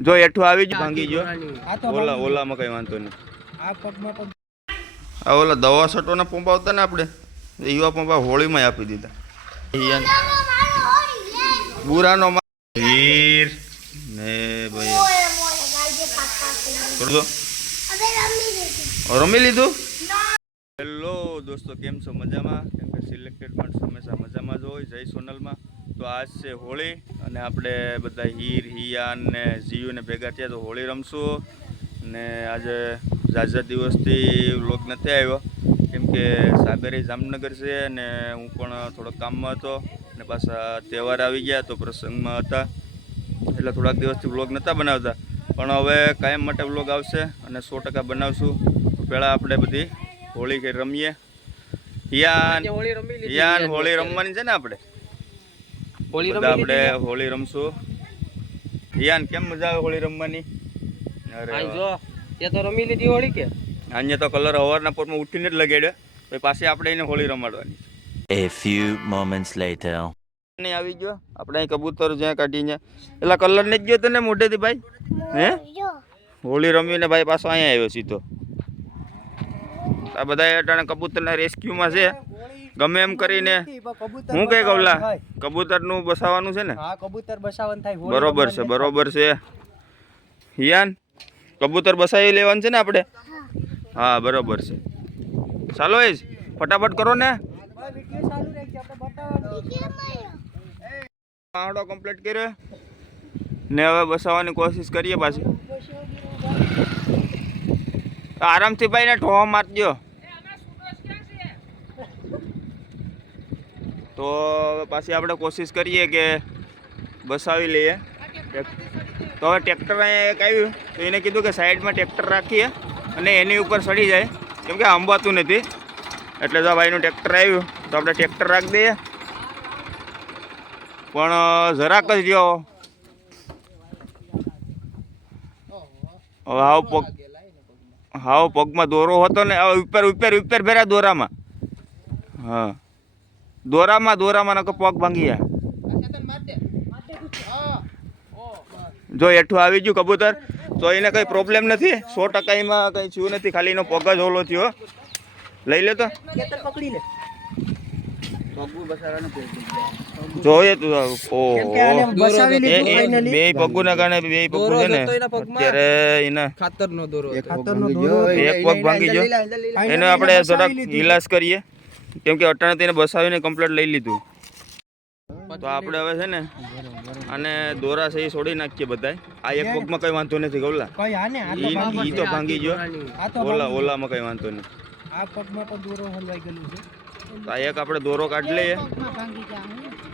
જો એઠું આવી જ ભાંગી ગયો. ઓલા ઓલામાં કઈ વાંધો નહીં. આ ઓલા દવા સટોના પંપ આવતા ને આપણે એવા પંપ હોળીમાં આપી દીધા. બુરાનો મા- વીર ને ભાઈ કરજો રમી લીધું. હેલો દોસ્તો કેમ છો? મજામાં? કેમ કે સિલેક્ટેડ પણ હંમેશા મજામાં જ હોય જય સોનલમાં. તો આજ છે હોળી અને આપણે બધા હીર હિયાન ને જીયુને ભેગા થયા તો હોળી રમશું. ને આજે ઝાઝા દિવસથી વ્લોગ નથી આવ્યો. કેમ કે સાગરે જામનગર છે ને હું પણ થોડોક કામમાં હતો ને પાછા તહેવાર આવી ગયા તો પ્રસંગમાં હતા. એટલે થોડાક દિવસથી વ્લોગ નહોતા બનાવતા. પણ હવે કાયમ માટે વ્લોગ આવશે અને સો ટકા બનાવશું. પહેલાં આપણે બધી હોળી કે રમીએ. હિયાન હિયાન હોળી રમવાની છે ને આપણે? હોળી બધા આપણે હોળી રમશું. હિયાન કેમ મજા આવે હોળી રમવાની? અરે આ જો તે તો રમી લીધી હોળી કે. અહીંયા તો કલર હવારના પોરમાં ઉઠીને જ લગાડ્યો. પછી પાછી આપણે એને Holi રમાડવાની. A few moments later. ને આવી ગયો. આપણે અહીં કબૂતર જ્યાં કાઢીને. એટલે કલર ને જ ગયો તને મોઢેથી ભાઈ? હે? હોળી રમીને ભાઈ પાછો અહીંયા આવ્યો સીધો. આ બધા અટાણે કબૂતરના રેસ્ક્યુમાં છે. ગમે એમ કરીને. હું કઈ કવલા? કબૂતરનું બસાવવાનું છે ને? હા કબૂતર બસાવન થાય બરોબર છે બરોબર છે. હિયાન કબૂતર બસાવી લેવાનું છે ને આપણે? હા. બરોબર છે. ચાલો એ જ ફટાફટ કરો ને. આંકડો કમ્પ્લીટ કર્યો. ને હવે બસાવવાની કોશિશ કરીએ પાછી. આરામથી ભાઈ ને ઠોહો મારજો. તો પાછી આપણે કોશિશ કરીએ કે બસાવી લઈએ. તો હવે ટ્રેક્ટર અહીંયા એક આવ્યું તો એને કીધું કે સાઈડમાં ટ્રેક્ટર રાખીએ અને એની ઉપર સડી જાય. કેમ કે અંબાતું નથી. એટલે જો ભાઈનું ટ્રેક્ટર આવ્યું તો આપણે ટ્રેક્ટર રાખી દઈએ. પણ જરાક જ રહ્યો. હાવ પગ હાવ પગમાં દોરો હતો ને હવે ઉપર ઉપર ઉપર ભેરા દોરામાં. હા. દોરામાં દોરામાં નકર પગ ભાંગી જો એઠું આવી ગયું કબૂતર તો એને કંઈ પ્રોબ્લેમ નથી. સો ટકા એમાં કંઈ થયું નથી ખાલી એનો પગ જ હોલો થયો. લઈ લે તો. પકડી લે જોઈએ તું. બે પગુના કારણે બે પગુ છે ને. અત્યારે એના ખાતરનો દોરો દોરો એક પગ ભાંગી ગયો. એનો આપણે જરાક ઇલાજ કરીએ. કેમ કે અટાણે તેને બસાવીને કમ્પ્લેટ લઈ લીધું. તો આપણે હવે છે ને અને દોરા છે એ છોડી નાખીએ બધાય. આ એક પગમાં કઈ વાંધો નથી ગૌલા ઈ તો ભાંગી ગયો. ઓલા ઓલામાં કઈ વાંધો નહીં. આ પગમાં પણ દોરો હલવાઈ ગયેલું છે. તો આ એક આપણે દોરો કાઢી લઈએ.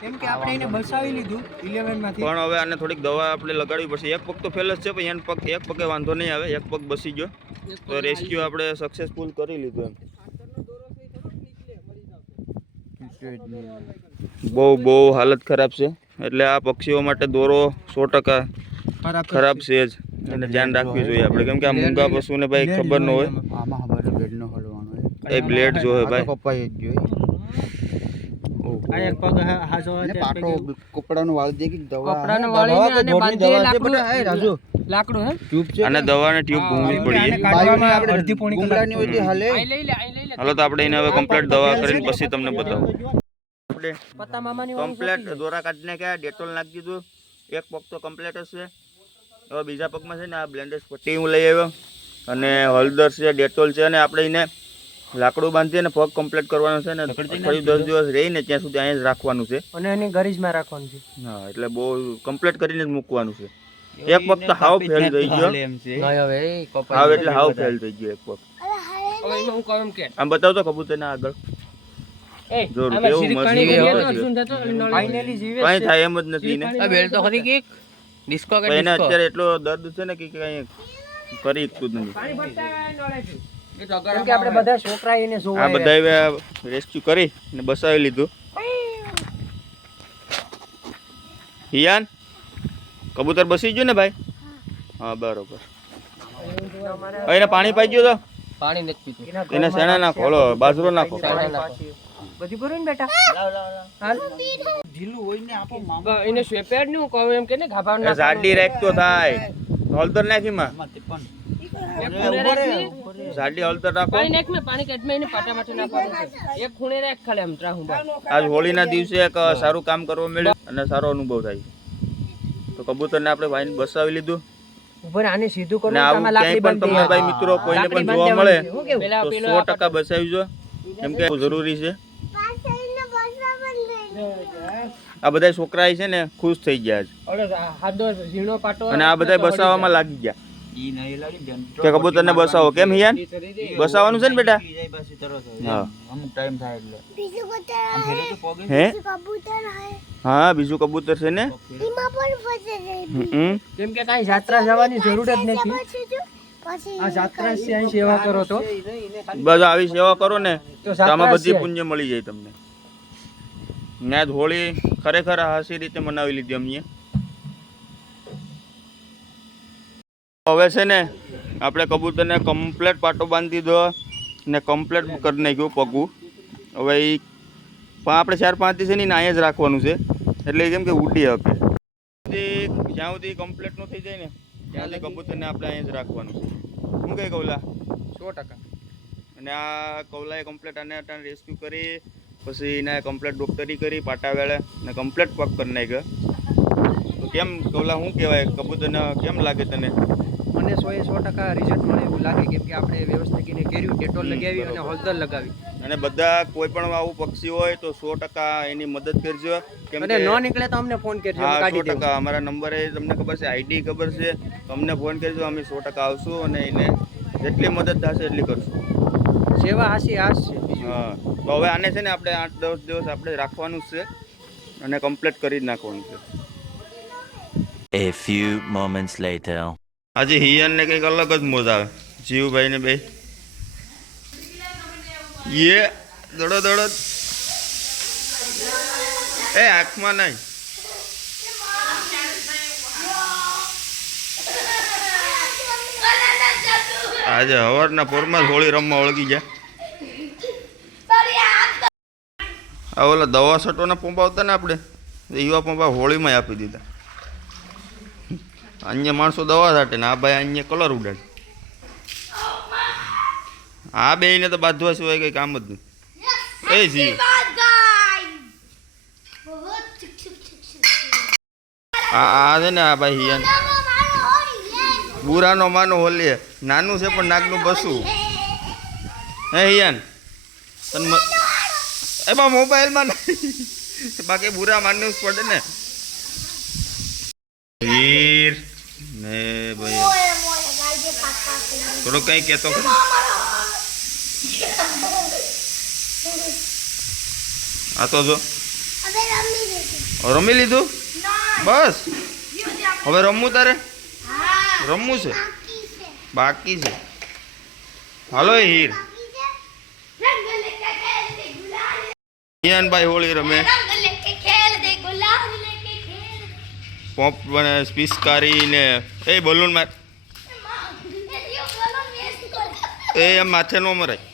કેમ કે આપણે એને બસાવી લીધું 11 માંથી. પણ હવે આને થોડીક દવા આપણે લગાડવી પડશે. એક પગ તો ફેલ જ છે પણ એનો પગ એક પગે વાંધો નહીં આવે. એક પગ બસી ગયો. તો રેસ્ક્યુ આપણે સક્સેસફુલ કરી લીધું એમ. બહુ બહુ હાલત ખરાબ છે. એટલે આ પક્ષીઓ માટે દોરો સો ટકા ખરાબ છે જ. એને ધ્યાન રાખવી જોઈએ આપણે. કેમ કે આ મૂંગા પશુને ભાઈ ખબર ન હોય. નો એ બ્લેડ જોવે ભાઈ. કપાઈ જોઈએ આ એક પગ હા- હાજો અને પાટો કપડાનો વાળ દે કે દવા. હે ટ્યુબ ઘૂમવી કેમ હાલે તો આપણે એને હવે કમ્પ્લીટ દવા કરીને પછી તમને બતાવું. આપણે પત્તા મામાની કમ્પ્લેટ દોરા કાઢી કે ડેટોલ નાખી દીધું. એક પગ તો કમ્પ્લેટ હશે હવે બીજા પગમાં છે ને આ બ્લેન્ડેજ પટ્ટી હું લઈ આવ્યો. અને હળદર છે ડેટોલ છે અને આપણે એને લાકડું બાંધીએ ને પગ કમ્પ્લીટ કરવાનો છે ને અઠવાડિયું દસ દિવસ રહીને ત્યાં સુધી અહીંયા જ રાખવાનું છે. અને એની ગરીજમાં રાખવાનું છે. હા એટલે બહુ કમ્પ્લીટ કરીને જ મૂકવાનું છે. એક પગ તો હાવ ફેલ થઈ ગયો. હવે હાવ એટલે હાવ ફેલ થઈ ગયો એક પગ. હવે એમાં હું કહું એમ કે આમ બતાવતો કબૂતરના આગળ. એ જો આમાં કેવું મસ્ત પાણી જીવે પીએ તો છે. અર્જુન થતો એટલે નોલેજ ફાઇનલી જીવે કઈ થાય એમ જ નથી ને? આ બેલ તો ખરી કે ડિસ્કો પણ એને અત્યારે એટલો દર્દ છે ને કે કઈ કરી શકતું કે આપણે બધા છોકરા એને આ બધા રેસ્ક્યુ કરી ને બસાવી લીધું. હિયાન કબૂતર બસી ગયું ને ભાઈ? હા બરોબર. એને પાણી પાઈ ગયું પાણી નથી પીતું. એને શેણા નાખો ઓલો બાજરો નાખો. બધી ભરું ને બેટા. હાલ. ઢીલું હોય ને આપો મામા. એને સ્વેપેડનું કહું એમ કે ને ગાભા ના જાડી રાખતો થાય. હળદર નાખી માં. જાડી હળદર રાખો પાણી નાખ મેં પાણી કાઢ મેં એને પાટામાંથી નાખવાનું છે. એક ખૂણે રાખ ખાલી આમ ત્રાહું બાર આજ હોળીના દિવસે એક સારું કામ કરવા મળ્યું અને સારો અનુભવ થાય. તો કબૂતર ને આપણે ભાઈને બસાવી લીધું. ઉપર આને સીધું કરો અને લાકડી ક્યાંય પણ તમને ભાઈ મિત્રો કોઈને પણ જોવા મળે તો પેલો સો ટકા બસાવજો કેમ કે જરૂરી છે. આ બધા છોકરા છે ને ખુશ થઈ ગયા છે. અને આ બધા બસાવવામાં લાગી ગયા. કે કબૂતરને બસાવો. કેમ હિયાન? બસાવવાનું છે ને બેટા? હા. ટાઈમ થાય એટલે. હે? કબૂતર હે બીજું કબૂતર છે ને? કેમ કે કઈ યાત્રા જવાની જરૂર જ નથી. પછી આ જાત્રા છે અહીં સેવા કરો તો બસ આવી સેવા કરો ને તો આમાં બધી પુણ્ય મળી જાય તમને. ને હોળી ખરેખર હાસી રીતે મનાવી લીધી અમને હવે છે ને આપણે કબૂતરને કમ્પ્લેટ પાટો બાંધી દીધો ને કમ્પ્લેટ કરી નાખ્યું પગું. હવે એ આપણે ચાર પાંચ દિવસે એની અહીંયા જ રાખવાનું છે. એટલે કેમ કે ઉડી શકે સુધી જ્યાં સુધી કમ્પ્લેટ ન થઈ જાય ને ત્યાં સુધી કબૂતરને આપણે અહીંયા જ રાખવાનું છે. શું કહે કૌલા? સો ટકા. અને આ કૌલાએ કમ્પ્લેટ આને અટાણે રેસ્ક્યુ કરી પછી એને કમ્પ્લેટ ડોક્ટરી કરી પાટા વેળે અને કમ્પ્લેટ પગ કરી નાખ્યો. તો કેમ કૌલા શું કહેવાય? કબૂતરને કેમ લાગે તને? મને સો એ સો ટકા રિઝલ્ટ મળે એવું લાગે કેમ કે આપણે વ્યવસ્થિત કરીને કર્યું ડેટોલ લગાવી અને બરોબર. લગાવી. અને બધા કોઈ પણ આવું પક્ષી હોય તો સો ટકા એની મદદ કરજો. કેમ કે ન નીકળે તો અમને ફોન કરજો હા સો ટકા. અમારા નંબર એ તમને ખબર છે આઈડી ખબર છે. તો અમને ફોન કરજો અમે સો ટકા આવશું અને એને જેટલી મદદ થશે એટલી કરશું. સેવા હાસી હાસ છે. હા. તો હવે આને છે ને આપણે આઠ દસ દિવસ આપણે રાખવાનું છે અને કમ્પ્લીટ કરી જ નાખવાનું છે. એ ફ્યુ મોમેન્ટ્સ લેટર આજે હિયન ને કંઈક અલગ જ મોજ આવે. જીવભાઈ ને બે. યે દોડો દોડો. એ આંખમાં નહીં. આજે હવારના પોરમાં હોળી રમવા ઓળગી ગયા. આ ઓલા દવા સટોના પંપા આવતા ને આપણે એવા પંપા હોળીમાં આપી દીધા. અન્ય માણસો દવા છાંટે ને આ ભાઈ અન્ય કલર ઉડાડે. આ બે ને તો બાંધવા સિવાય કઈ કામ જ નહીં. એ જી. આ છે ને આ ભાઈ હિયાન. બુરાનો માનો હોલીએ નાનું છે પણ નાગનું બસું. હે હિયાન. તને એમાં મોબાઈલમાં નહીં બાકી બુરા માનવું જ પડે ને. વીર. ને ભાઈ. થોડું કઈ કહેતો ખરો? આ તો જો. રમી લીધું. બસ. હવે રમવું તારે? રમવું છે? બાકી છે. હાલો હીર. હિયાનભાઈ હોળી રમે. પોપ બને પિસ્કારી ને એ બલૂન માર. એ એમ માથે નો મરાય.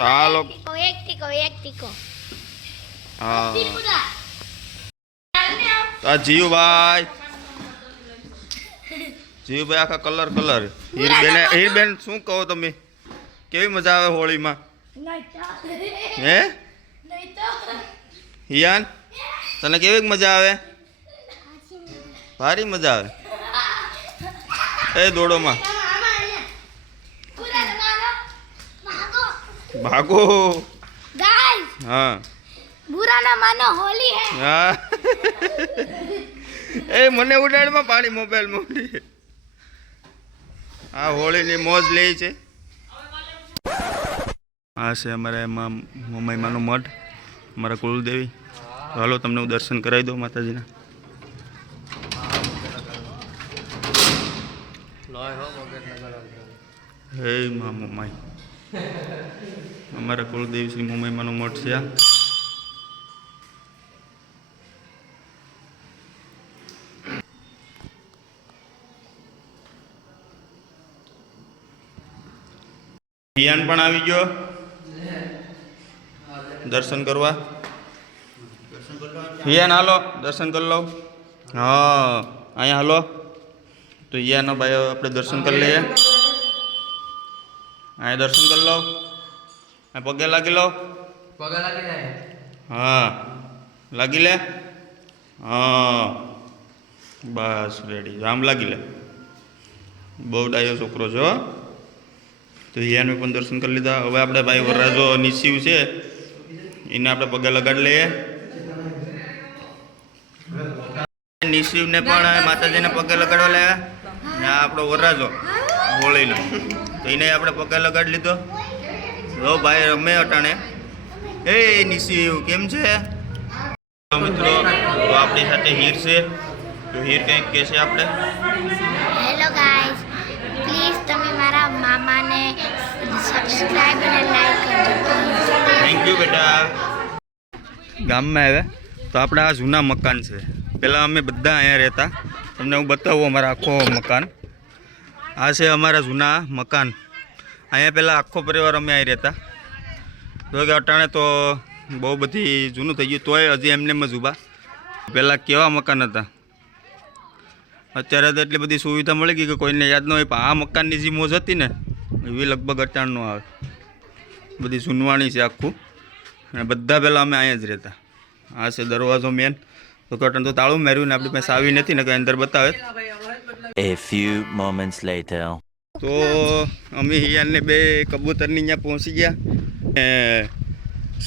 તો આ લોકો એક ટીકો એક ટીકો હા તો આ જીવભાઈ જીવભાઈ આખા કલર કલર હીરબેન હીરબેન શું કહો તમે? કેવી મજા આવે હોળીમાં? હે? હિયાન તને કેવી મજા આવે? ભારી મજા આવે. એ દોડોમાં. ભાગો. ગાઈસ હા. હા. એ મને ઉડાડમાં પાણી મોબાઈલ મોડી. આ હોળીની મોજ લે છે. આ છે અમારા એમાં મમ્મીમાનો મઠ અમારા કુલદેવી હાલો તમને હું દર્શન કરાવી દઉં માતાજીના. હે મા માય અમારા કુલદેવી શ્રી મમ્મીમાનો મઠ છે આ. પણ આવી ગયો. દર્શન કરવા. ફિયાન હાલો, દર્શન કરી લો હા, અહીંયા હાલો. તો યાનો ભાઈ, આપણે દર્શન કરી લઈએ. અહીં દર્શન કરી લો. અહીં પગે લાગી લો. પગે લાગી જાય. હા. લાગી લે? હા. બસ રેડી આમ લાગી લે. બહુ ડાયો છોકરો છો હો. તો હિયાને પણ દર્શન કરી લીધા. હવે આપણે ભાઈ વરરાજો નિશિવ છે. એને આપણે પગે લગાડી લઈએ. નિશિવને પણ માતાજીને પગે લગાડવા લાવ્યા ને આપણો વરરાજો. હોળીનો. તો એને આપણે પગે લગાડી લીધો. લો ભાઈ રમે અટાણે. એ નિશી કેમ છે? મિત્રો તો આપણી સાથે હીર છે. તો હીર કંઈક કહે છે આપણે? હેલો ગાઈસ પ્લીઝ તમે મારા મામાને સબસ્ક્રાઇબ અને લાઈક કરજો થેન્ક યુ બેટા. ગામમાં આવ્યા તો આપણા આ જૂના મકાન છે. પહેલાં અમે બધા અહીંયા રહેતા. તમને હું બતાવું અમારા આખો મકાન. આ છે અમારા જૂના મકાન. અહીંયા પહેલાં આખો પરિવાર અમે અહીં રહેતા. તો કે અટાણે તો બહુ બધી જૂનું થઈ ગયું, તોય હજી એમને એમ જ ઊભા. પહેલાં કેવા મકાન હતા? અત્યારે તો એટલી બધી સુવિધા મળી ગઈ કે કોઈને યાદ ન હોય, પણ આ મકાનની જે મોજ હતી ને, એવી લગભગ અટાણ આવે. બધી જૂનવાણી છે આખું. અને બધા પહેલાં અમે અહીંયા જ રહેતા. આ છે દરવાજો મેન તો કટન તો તાળું માર્યું ને આપણી પાસે આવી નથી ને કંઈ અંદર બતાવે. A few moments later. તો અમે હિયાને બે કબૂતરની ત્યાં પહોંચી ગયા. એ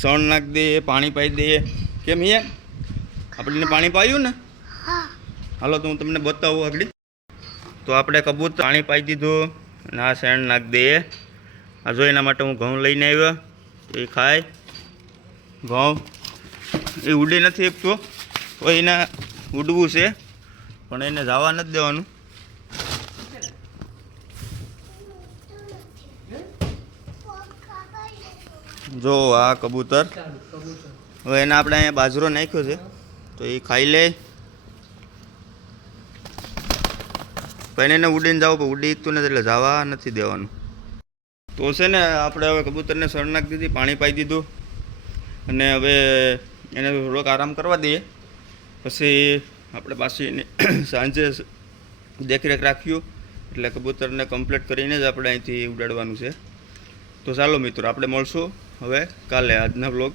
સણ નાખી દઈએ પાણી પાઈ દઈએ કેમ હિયા? આપણને પાણી પાયું ને? હાલો, તો હું તમને બતાવું આગળ. તો આપણે કબૂતર પાણી પાઈ દીધું અને આ શેણ નાખી દઈએ આ જો એના માટે હું ઘઉં લઈને આવ્યો. એ ખાય. ઘઉં એ ઉડી નથી એકતો. તો એના ઉડવું છે. પણ એને જવા નથી દેવાનું. જો આ કબૂતર. હવે એને આપણે અહીંયા બાજરો નાખ્યો છે. તો એ ખાઈ લે. પણ એને ઉડીને જાવ પણ ઉડી શકતું નથી એટલે જવા નથી દેવાનું. તો છે ને આપણે હવે કબૂતરને સળ નાખી દીધી પાણી પાઈ દીધું. અને હવે એને થોડોક આરામ કરવા દઈએ. પછી આપણે પાછી સાંજે દેખરેખ રાખ્યું. એટલે કબૂતરને કમ્પ્લીટ કરીને જ આપણે અહીંથી ઉડાડવાનું છે. તો ચાલો મિત્રો, આપણે મળશું હવે કાલે આજના બ્લોગ